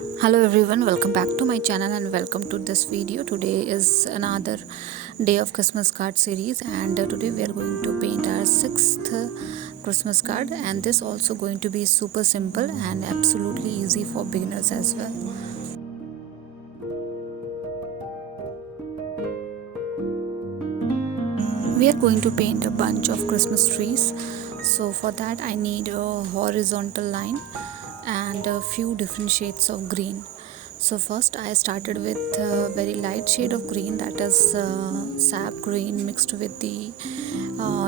Hello everyone, welcome back to my channel and welcome to this video. Today is another day of Christmas card series, and today we are going to paint our sixth Christmas card, and this also going to be super simple and absolutely easy for beginners as well. We are going to paint a bunch of Christmas trees, so for that I need a horizontal line and a few different shades of green. So first I started with a very light shade of green, that is sap green mixed with the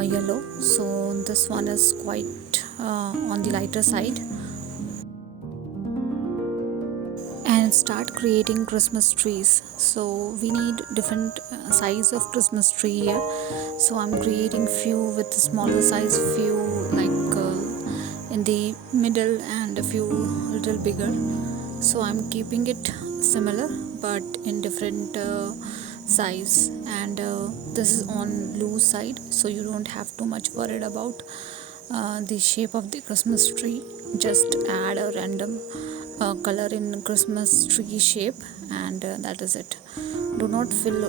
yellow. So this one is quite on the lighter side, and start creating Christmas trees. So we need different size of Christmas tree here. So I'm creating few with smaller size, few like in the middle, and a few little bigger. So I'm keeping it similar but in different size, and this is on loose side, so you don't have too much worried about the shape of the Christmas tree. Just add a random color in Christmas tree shape, and that is it. Do not fill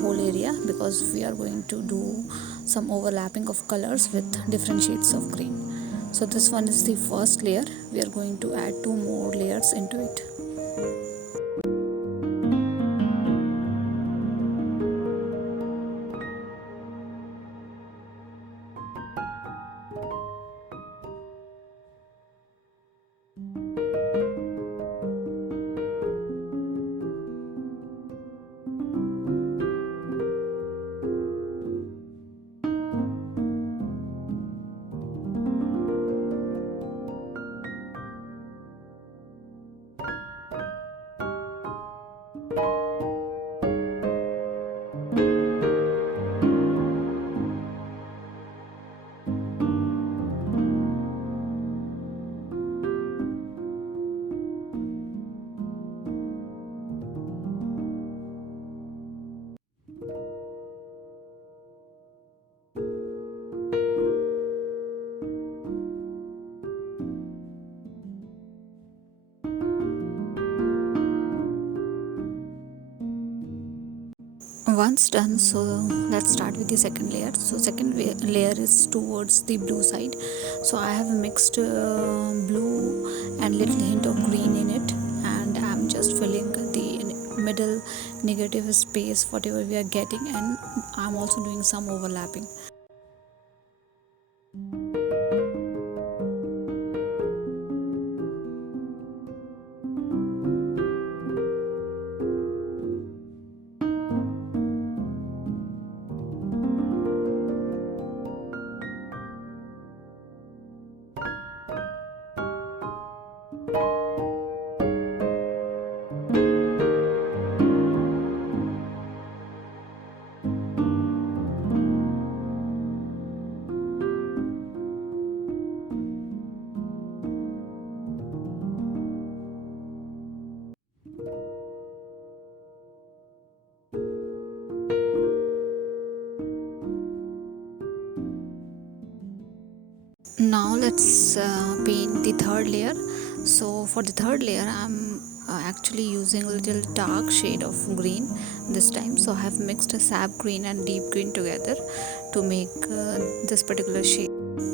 whole area, because we are going to do some overlapping of colors with different shades of green. So this one is the first layer. We are going to add two more layers into it. Once done, so let's start with the second layer. So second layer is towards the blue side. So I have mixed blue and little hint of green in it, and I'm just filling the middle negative space whatever we are getting, and I'm also doing some overlapping. Now let's paint the third layer. So for the third layer I'm actually using a little dark shade of green this time. So I have mixed a sap green and deep green together to make this particular shade.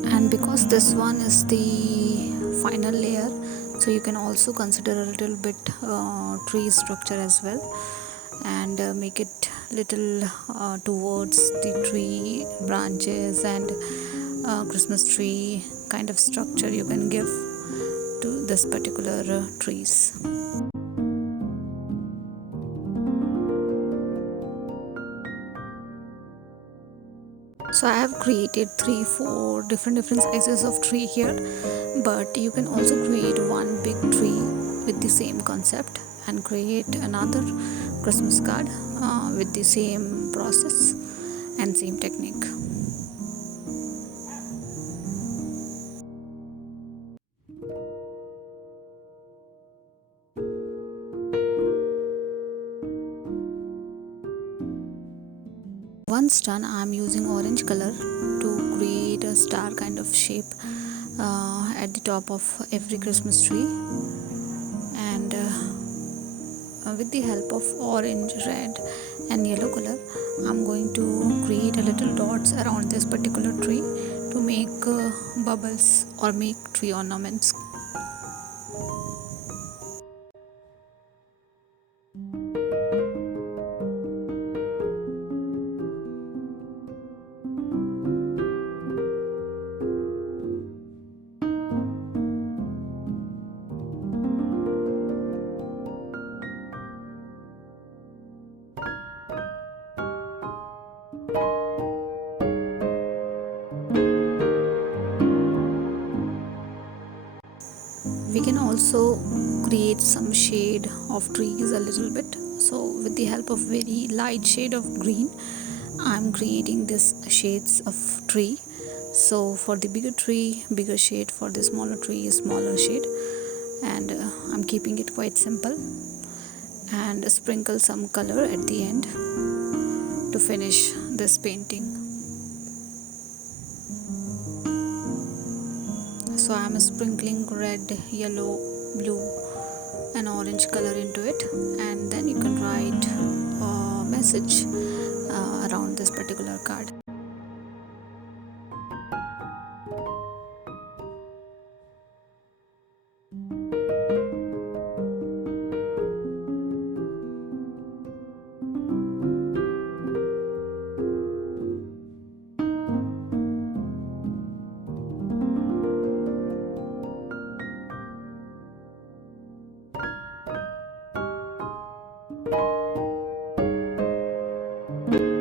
And because this one is the final layer, so you can also consider a little bit tree structure as well, and make it little towards the tree branches and Christmas tree kind of structure you can give to this particular trees. So I have created 3-4 different sizes of tree here, but you can also create one big tree with the same concept and create another Christmas card with the same process and same technique. Once done, I am using orange color to create a star kind of shape at the top of every Christmas tree, and with the help of orange, red and yellow color, I'm going to create a little dots around this particular tree to make bubbles or make tree ornaments. We can also create some shade of trees a little bit. So with the help of very light shade of green, I'm creating this shades of tree. So for the bigger tree, bigger shade; for the smaller tree, smaller shade. And I'm keeping it quite simple, and sprinkle some color at the end to finish this painting. So I'm sprinkling red, yellow, blue and orange color into it, and then you can write a message around this particular card.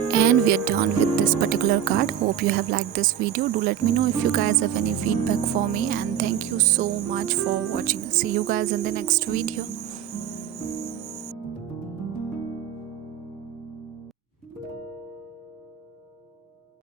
And we are done with this particular card. Hope you have liked this video. Do let me know if you guys have any feedback for me, and thank you so much for watching. See you guys in the next video.